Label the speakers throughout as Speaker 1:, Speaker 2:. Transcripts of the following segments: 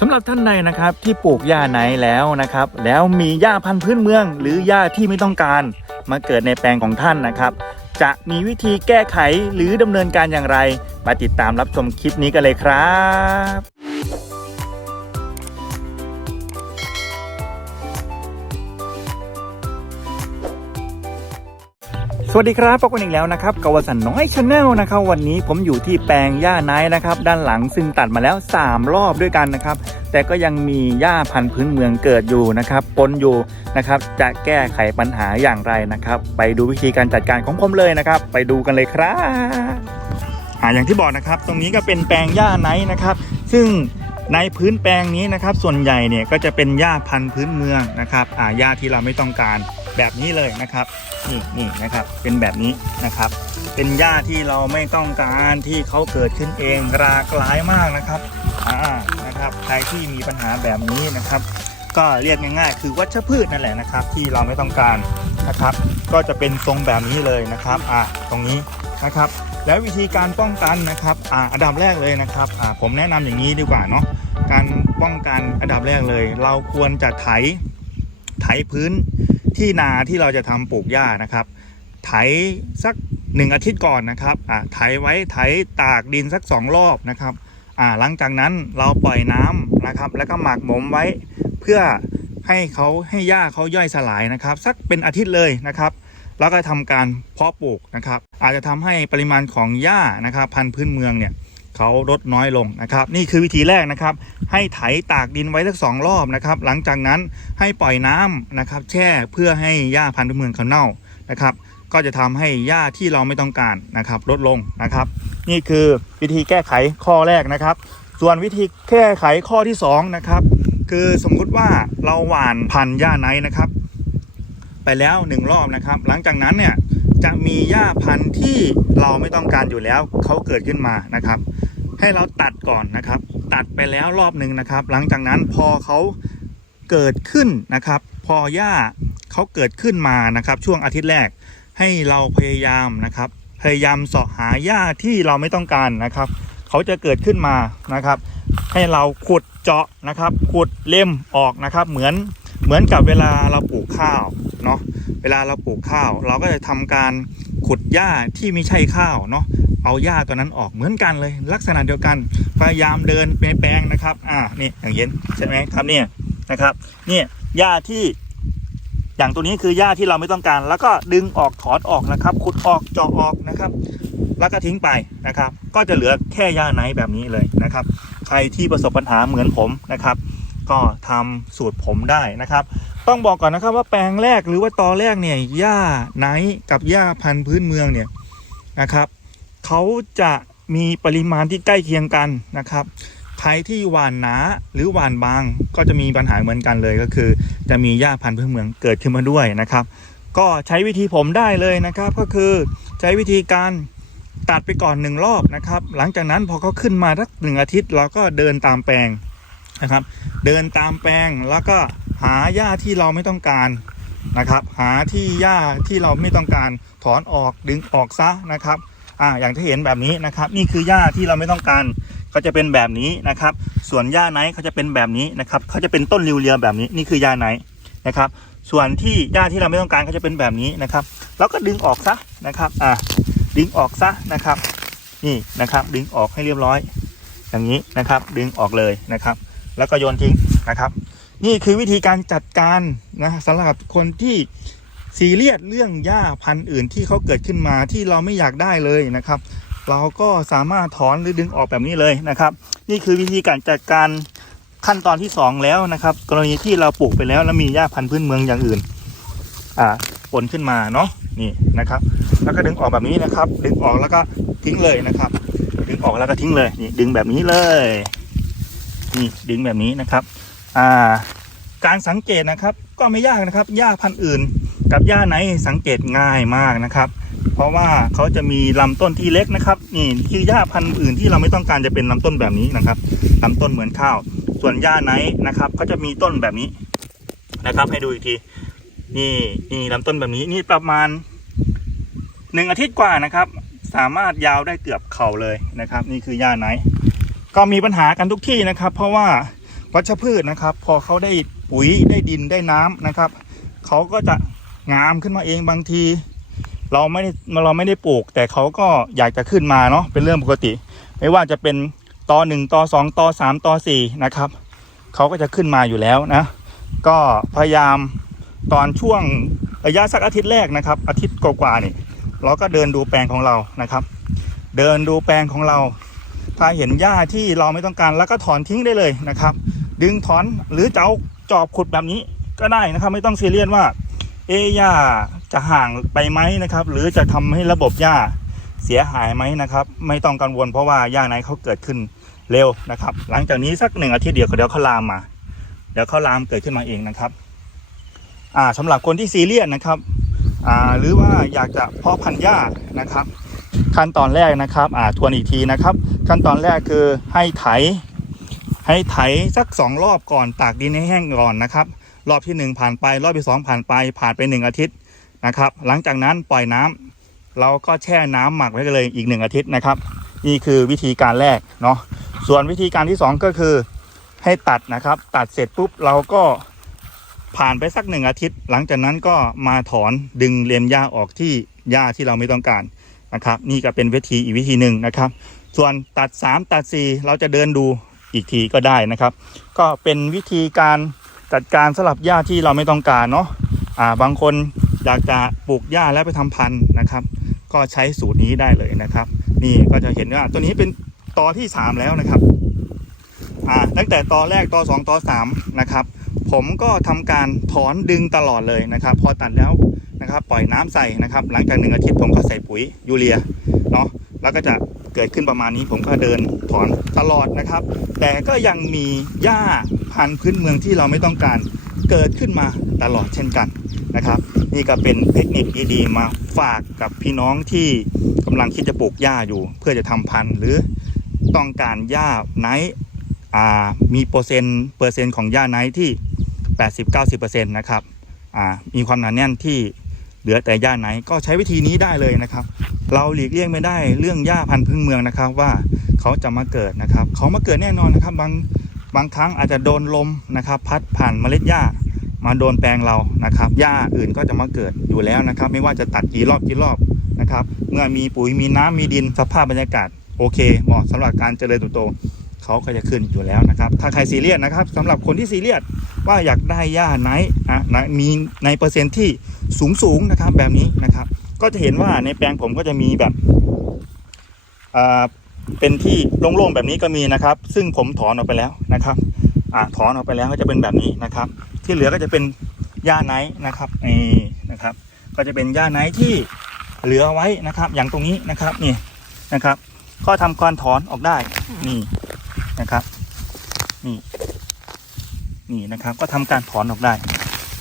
Speaker 1: สำหรับท่านใดนะครับที่ปลูกหญ้าไหนแล้วนะครับ แล้วมีหญ้าพันธุ์พื้นเมือง หรือหญ้าที่ไม่ต้องการ มาเกิดในแปลงของท่านนะครับ จะมีวิธีแก้ไขหรือดำเนินการอย่างไรมาติดตามรับชมคลิปนี้กันเลยครับ วัสดีครับพบกันอีกแล้วนะครับกวสันน้อยชาแนลนะครับวันนี้ผมอยู่ที่แปลงหญ้าไนท์นะครับ ด้านหลังซึ่งตัดมาแล้ว 3 รอบด้วยกันนะครับ แต่ก็ยังมีหญ้าพันธุ์พื้นเมืองเกิดอยู่นะครับปนอยู่นะครับ จะแก้ไขปัญหาอย่างไรนะครับ ไปดูวิธีการจัดการของผมเลยนะครับ ไปดูกันเลยครับอ่าอย่างที่บอกนะครับ ตรงนี้ก็เป็นแปลงหญ้าไนท์นะครับ ซึ่งในพื้นแปลงนี้นะครับ ส่วนใหญ่เนี่ยก็จะเป็นหญ้าพันธุ์พื้นเมืองนะครับอ่าหญ้าที่เราไม่ต้องการ แบบนี้เลยนะครับนี่นี่นะครับเป็นแบบนี้นะครับ เป็นหญ้าที่เราไม่ต้องการที่เขาเกิดขึ้นเองรากหลายมากนะครับอ่านะครับใครที่มีปัญหาแบบนี้นะครับ ก็เรียกง่ายๆ คือวัชพืชนั่นแหละนะครับ ที่เราไม่ต้องการนะครับ ก็จะเป็นทรงแบบนี้เลยนะครับอ่าตรงนี้นะครับ แล้ววิธีการป้องกันนะครับอ่าอันดับแรกเลยนะครับอ่าผมแนะนำอย่างนี้ดีกว่าเนาะการป้องกันอันดับแรกเลย เราควรจะไถไถพื้น ที่นาที่เราจะทำปลูกหญ้านะครับไถสักหนึ่งอาทิตย์ก่อนนะครับอ่าไถไว้ไถตากดินสักสองรอบนะครับอ่าหลังจากนั้นเราปล่อยน้ำนะครับ แล้วก็หมักหมมไว้เพื่อให้เขาให้หญ้าเขาย่อยสลายนะครับ สักเป็นอาทิตย์เลยนะครับ แล้วก็ทำการเพาะปลูกนะครับ อาจจะทำให้ปริมาณของหญ้านะครับ พันธุ์พื้นเมืองเนี่ย เขาลดน้อยลงนะครับ นี่คือวิธีแรกนะครับ ให้ไถตากดินไว้สักสองรอบนะครับ หลังจากนั้นให้ปล่อยน้ำนะครับ แช่เพื่อให้หญ้าพันธุ์เมืองเขาเน่านะครับ ก็จะทำให้หญ้าที่เราไม่ต้องการนะครับ ลดลงนะครับ นี่คือวิธีแก้ไขข้อแรกนะครับ ส่วนวิธีแก้ไขข้อที่สองนะครับคือสมมุติว่าเราหว่านพันธุ์หญ้าไนนะครับ ไปแล้วหนึ่งรอบนะครับ หลังจากนั้นเนี่ยจะมีหญ้าพันธุ์ที่เราไม่ต้องการอยู่แล้วเขาเกิดขึ้นมานะครับ ให้เราตัดก่อนนะครับ ตัดไปแล้วรอบหนึ่งนะครับ หลังจากนั้นพอเขาเกิดขึ้นนะครับ พอหญ้าเขาเกิดขึ้นมานะครับ ช่วงอาทิตย์แรกให้เราพยายามนะครับ พยายามเสาะหาหญ้าที่เราไม่ต้องการนะครับ เขาจะเกิดขึ้นมานะครับ ให้เราขุดเจาะนะครับ ขุดเล่มออกนะครับ เหมือนเหมือนกับเวลาเราปลูกข้าวเนาะเวลาเราปลูกข้าว เราก็จะทำการ ขุดหญ้าที่ไม่ใช่ข้าวเนาะเอาหญ้าตัวนั้นออกเหมือนกันเลย ลักษณะเดียวกันพยายามเดินไปแปลงนะครับอ่านี่อย่างเย็นใช่ไหมครับเนี่ยนะครับเนี่ยหญ้าที่อย่างตัวนี้คือหญ้าที่เราไม่ต้องการ แล้วก็ดึงออกถอนออกนะครับ ขุดออกจาะออกนะครับ แล้วก็ทิ้งไปนะครับ ก็จะเหลือแค่หญ้าไนแบบนี้เลยนะครับ ใครที่ประสบปัญหาเหมือนผมนะครับ ก็ทำสูตรผมได้นะครับ ต้องบอกก่อนนะครับว่าแปลงแรกหรือว่าตอแรกเนี่ยหญ้าไนกับหญ้าพันธุ์พื้นเมืองเนี่ยนะครับเขาจะมีปริมาณที่ใกล้เคียงกันนะครับใครที่หวานหนาหรือหวานบางก็จะมีปัญหาเหมือนกันเลยก็คือ จะมีหญ้าพันธุ์พื้นเมืองเกิดขึ้นมาด้วยนะครับ ก็ใช้วิธีผมได้เลยนะครับ ก็คือใช้วิธีการตัดไปก่อนหนึ่งรอบนะครับ หลังจากนั้นพอเขาขึ้นมาสักหนึ่งอาทิตย์เราก็เดินตามแปลงนะครับ เดินตามแปลงแล้วก็ หาหญ้าที่เราไม่ต้องการนะครับ หาที่หญ้าที่เราไม่ต้องการถอนออกดึงออกซะนะครับอ่าอย่างที่เห็นแบบนี้นะครับ นี่คือหญ้าที่เราไม่ต้องการเขาจะเป็นแบบนี้นะครับ ส่วนหญ้าไนเขาจะเป็นแบบนี้นะครับเขาจะเป็นต้นเรียวๆแบบนี้นี่คือหญ้าไนนะครับ ส่วนที่หญ้าที่เราไม่ต้องการเขาจะเป็นแบบนี้นะครับแล้วก็ดึงออกซะนะครับอ่าดึงออกซะนะครับ นี่นะครับ ดึงออกให้เรียบร้อย อย่างนี้นะครับ ดึงออกเลยนะครับ แล้วก็โยนทิ้งนะครับ นี่คือวิธีการจัดการนะสำหรับคนที่ซีเรียสเรื่องหญ้าพันธุ์อื่นที่เขาเกิดขึ้นมาที่เราไม่อยากได้เลยนะครับ เราก็สามารถถอนหรือดึงออกแบบนี้เลยนะครับ นี่คือวิธีการจัดการขั้นตอนที่สองแล้วนะครับ กรณีที่เราปลูกไปแล้วแล้วมีหญ้าพันธุ์พื้นเมืองอย่างอื่นอ่าปนขึ้นมาเนาะนี่นะครับ แล้วก็ดึงออกแบบนี้นะครับ ดึงออกแล้วก็ทิ้งเลยนะครับ ดึงออกแล้วก็ทิ้งเลยนี่ดึงแบบนี้เลยนี่ดึงแบบนี้นะครับ อ่า การสังเกตนะครับ ก็ไม่ยากนะครับหญ้าพันธุ์อื่น กับหญ้าไหนสังเกตง่ายมากนะครับ เพราะว่าเขาจะมีลำต้นที่เล็กนะครับ นี่คือหญ้าพันธุ์อื่นที่เราไม่ต้องการจะเป็นลำต้นแบบนี้นะครับลำต้นเหมือนข้าว ส่วนหญ้าไหนนะครับเขาจะมีต้นแบบนี้นะครับ ให้ดูอีกที นี่นี่ลำต้นแบบนี้นี่ประมาณหนึ่งอาทิตย์กว่านะครับ สามารถยาวได้เกือบเข่าเลยนะครับ นี่คือหญ้าไหน ก็มีปัญหากันทุกที่นะครับ เพราะว่า วัชพืชนะครับ พอเขาได้ปุ๋ยได้ดินได้น้ำนะครับเขาก็จะงามขึ้นมาเองบางที เราไม่ได้เราไม่ได้ปลูก แต่เขาก็อยากจะขึ้นมาเนาะเป็นเรื่องปกติ ไม่ว่าจะเป็นตอหนึ่งตอสองตอสามตอสี่นะครับเขาก็จะขึ้นมาอยู่แล้วนะ ก็พยายามตอนช่วงระยะสักอาทิตย์แรกนะครับ อาทิตย์กว่าๆนี่เราก็เดินดูแปลงของเรานะครับ เดินดูแปลงของเรา ถ้าเห็นหญ้าที่เราไม่ต้องการแล้วก็ถอนทิ้งได้เลยนะครับ ดึงถอนหรือจะเอาจอบขุดแบบนี้ก็ได้นะครับ ไม่ต้องซีเรียสว่า เอะหญ้าจะห่างไปไหมนะครับ หรือจะทำให้ระบบหญ้าเสียหายไหมนะครับ ไม่ต้องกังวลเพราะว่าหญ้าในเขาเกิดขึ้นเร็วนะครับ หลังจากนี้สักหนึ่งอาทิตย์เดียวเดี๋ยวเขาลามมา เดี๋ยวเขาลามเกิดขึ้นมาเองนะครับอ่าสำหรับคนที่ซีเรียสนะครับอ่าหรือว่าอยากจะเพาะพันธุ์หญ้านะครับ ขั้นตอนแรกนะครับอ่าทวนอีกทีนะครับ ขั้นตอนแรกคือให้ไถ ให้ไถสักสองรอบก่อนตากดินให้แห้งก่อนนะครับ รอบที่หนึ่งผ่านไป รอบที่สองผ่านไป ผ่านไปหนึ่งอาทิตย์นะครับ หลังจากนั้นปล่อยน้ำเราก็แช่น้ำหมักไว้เลยอีกหนึ่งอาทิตย์นะครับ นี่คือวิธีการแรกเนาะส่วนวิธีการที่สองก็คือให้ตัดนะครับ ตัดเสร็จปุ๊บเราก็ผ่านไปสักหนึ่งอาทิตย์ หลังจากนั้นก็มาถอนดึงเลียมหญ้าออกที่หญ้าที่เราไม่ต้องการนะครับ นี่ก็เป็นวิธีอีกวิธีหนึ่งนะครับ ส่วนตัด 3 ตัด 4 เราจะเดินดู อีกทีก็ได้นะครับ ก็เป็นวิธีการจัดการสลับหญ้าที่เราไม่ต้องการเนาะอ่าบางคนอยากจะปลูกหญ้าแล้วไปทำพันธุ์นะครับ ก็ใช้สูตรนี้ได้เลยนะครับ นี่ก็จะเห็นว่าตัวนี้เป็นตอที่ 3 แล้วนะครับอ่าตั้งแต่ตอแรกตอ2ตอ3นะครับ ผมก็ทำการถอนดึงตลอดเลยนะครับ พอตัดแล้วนะครับ ปล่อยน้ำใส่นะครับ หลังจากหนึ่งอาทิตย์ผมก็ใส่ปุ๋ยยูเรียเนาะแล้วก็จะ เกิดขึ้นประมาณนี้ผมก็เดินถอนตลอดนะครับ แต่ก็ยังมีหญ้าพันธุ์พื้นเมืองที่เราไม่ต้องการเกิดขึ้นมาตลอดเช่นกันนะครับ นี่ก็เป็นเทคนิคดีๆมาฝากกับพี่น้องที่กำลังคิดจะปลูกหญ้าอยู่ เพื่อจะทำพันธุ์หรือต้องการหญ้าไนท์มีเปอร์เซ็นต์เปอร์เซ็นต์ของหญ้าไนท์ที่ 80-90%นะครับมีความหนาแน่นที่ เหลือแต่หญ้าไหนก็ใช้วิธีนี้ได้เลยนะครับ เราหลีกเลี่ยงไม่ได้เรื่องหญ้าพันธุ์พื้นเมืองนะครับ ว่าเขาจะมาเกิดนะครับ เขามาเกิดแน่นอนนะครับ บางบางครั้งอาจจะโดนลมนะครับ พัดผ่านเมล็ดหญ้ามาโดนแปลงเรานะครับหญ้าอื่นก็จะมาเกิดอยู่แล้วนะครับ ไม่ว่าจะตัดกี่รอบกี่รอบนะครับ เมื่อมีปุ๋ยมีน้ำมีดินสภาพบรรยากาศโอเคเหมาะสำหรับการเจริญเติบโต เขาก็จะขึ้นอยู่แล้วนะครับ ถ้าใครซีเรียสนะครับสำหรับคนที่ซีเรียสว่าอยากได้หญ้าไหนอะนะมีในเปอร์เซ็นต์ที่สูงสูงนะครับแบบนี้นะครับ ก็จะเห็นว่าในแปลงผมก็จะมีแบบอ่าเป็นที่โล่งๆแบบนี้ก็มีนะครับ ซึ่งผมถอนออกไปแล้วนะครับอ่าถอนออกไปแล้วก็จะเป็นแบบนี้นะครับ ที่เหลือก็จะเป็นหญ้าไนท์นะครับนี่นะครับ ก็จะเป็นหญ้าไนท์ที่เหลือไว้นะครับ อย่างตรงนี้นะครับนี่นะครับ ก็ทำการถอนออกได้นี่ นะครับ นี่นี่นะครับ ก็ทำการถอนออกได้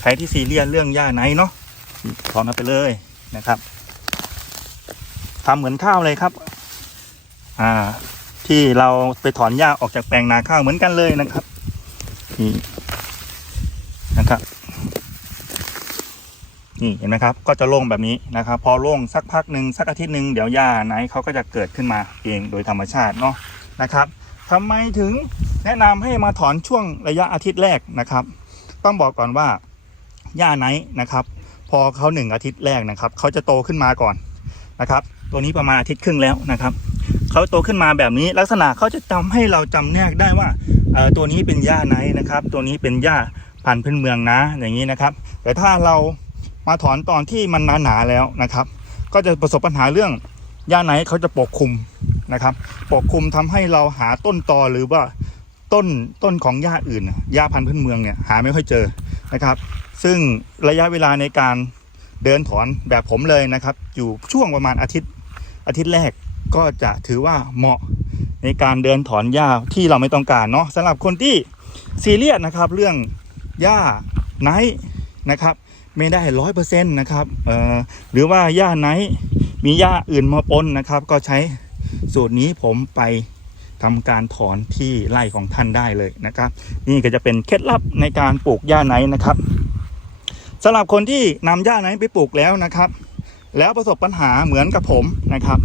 Speaker 1: ใครที่ซีเรียสเรื่องหญ้าไนเนาะถอนออกไปเลยนะครับทำเหมือนข้าวเลยครับ อ่า ที่เราไปถอนหญ้าออกจากแปลงนาข้าวเหมือนกันเลยนะครับนี่นะครับนี่เห็นไหมครับ ก็จะโล่งแบบนี้นะครับ พอโล่งสักพักหนึ่งสักอาทิตย์หนึ่งเดี๋ยวหญ้าไนเขาก็จะเกิดขึ้นมาเองโดยธรรมชาติเนาะนะครับ ทำไมถึงแนะนำให้มาถอนช่วงระยะอาทิตย์แรกนะครับ ต้องบอกก่อนว่าหญ้าไนท์นะครับ พอเขาหนึ่งอาทิตย์แรกนะครับเขาจะโตขึ้นมาก่อนนะครับ ตัวนี้ประมาณอาทิตย์ครึ่งแล้วนะครับเขาโตขึ้นมาแบบนี้ลักษณะเขาจะทำให้เราจำแนกได้ว่าตัวนี้เป็นหญ้าไนท์นะครับ ตัวนี้เป็นหญ้าพันธุ์พื้นเมืองนะอย่างนี้นะครับ แต่ถ้าเรามาถอนตอนที่มันหนาๆแล้วนะครับ ก็จะประสบปัญหาเรื่องหญ้าไนท์เขาจะปกคลุม นะครับปกคลุมทำให้เราหาต้นตอหรือว่าต้นต้นของหญ้าอื่นหญ้าพันธุ์พื้นเมืองเนี่ยหาไม่ค่อยเจอนะครับ ซึ่งระยะเวลาในการเดินถอนแบบผมเลยนะครับ อยู่ช่วงประมาณอาทิตย์อาทิตย์แรกก็จะถือว่าเหมาะในการเดินถอนหญ้าที่เราไม่ต้องการเนาะสำหรับคนที่ซีเรียสนะครับ เรื่องหญ้าไนท์นะครับ ไม่ได้ร้อยเปอร์เซ็นต์นะครับหรือว่าหญ้าไนท์มีหญ้าอื่นมาปนนะครับ ก็ใช้ สูตรนี้ผมไปทำการถอนที่ไร่ของท่านได้เลยนะครับ นี่ก็จะเป็นเคล็ดลับในการปลูกหญ้าไนนะครับสำหรับคนที่นำหญ้าไนไปปลูกแล้วนะครับ แล้วประสบปัญหาเหมือนกับผมนะครับ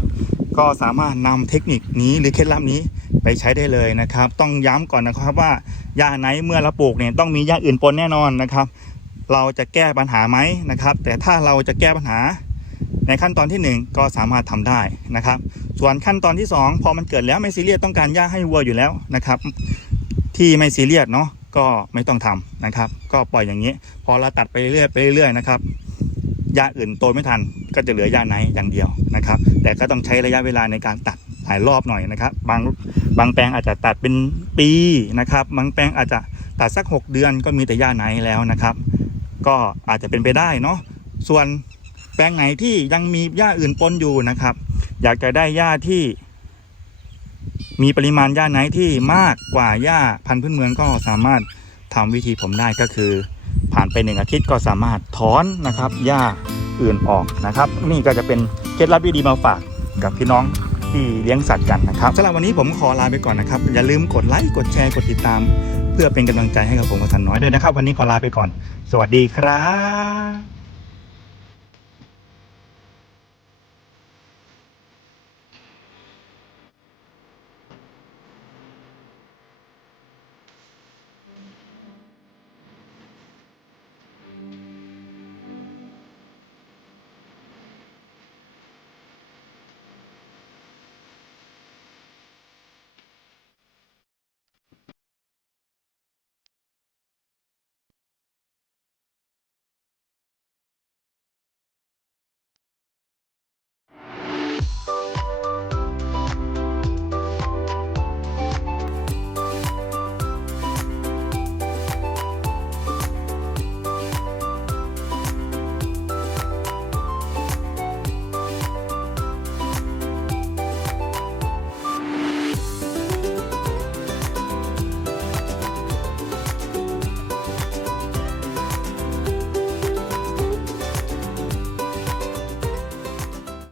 Speaker 1: ก็สามารถนำเทคนิคนี้หรือเคล็ดลับนี้ไปใช้ได้เลยนะครับ ต้องย้ำก่อนนะครับว่าหญ้าไนเมื่อเราปลูกเนี่ยต้องมีหญ้าอื่นปนแน่นอนนะครับ เราจะแก้ปัญหาไหมนะครับ แต่ถ้าเราจะแก้ปัญหา ในขั้นตอนที่หนึ่งก็สามารถทำได้นะครับ ส่วนขั้นตอนที่สองพอมันเกิดแล้วไม่ซีเรียสต้องการหญ้าให้วัวอยู่แล้วนะครับ ที่ไม่ซีเรียสเนาะก็ไม่ต้องทำนะครับ ก็ปล่อยอย่างนี้ พอเราตัดไปเรื่อยๆไปเรื่อยนะครับหญ้าอื่นโตไม่ทัน ก็จะเหลือหญ้าไนท์อย่างเดียวนะครับ แต่ก็ต้องใช้ระยะเวลาในการตัดหลายรอบหน่อยนะครับ บางบางแปลงอาจจะตัดเป็นปีนะครับ บางแปลงอาจจะตัดสัก 6 เดือนก็มีแต่หญ้าไนท์แล้วนะครับ ก็อาจจะเป็นไปได้เนาะส่วน แปลงไหนที่ยังมีหญ้าอื่นปนอยู่นะครับ อยากจะได้หญ้าที่ มีปริมาณหญ้าไหนที่มากกว่าหญ้าพันธุ์พื้นเมืองก็สามารถทำวิธีผมได้ก็คือ ผ่านไปหนึ่งอาทิตย์ก็สามารถถอนนะครับหญ้าอื่นออกนะครับ นี่ก็จะเป็นเคล็ดลับดีๆมาฝากกับพี่น้องที่เลี้ยงสัตว์กันนะครับสำหรับวันนี้ผมขอลาไปก่อนนะครับ อย่าลืมกดไลค์กดแชร์กดติดตาม เพื่อเป็นกำลังใจให้กับผมกับสันน้อยด้วยนะครับ วันนี้ขอลาไปก่อน สวัสดีครับ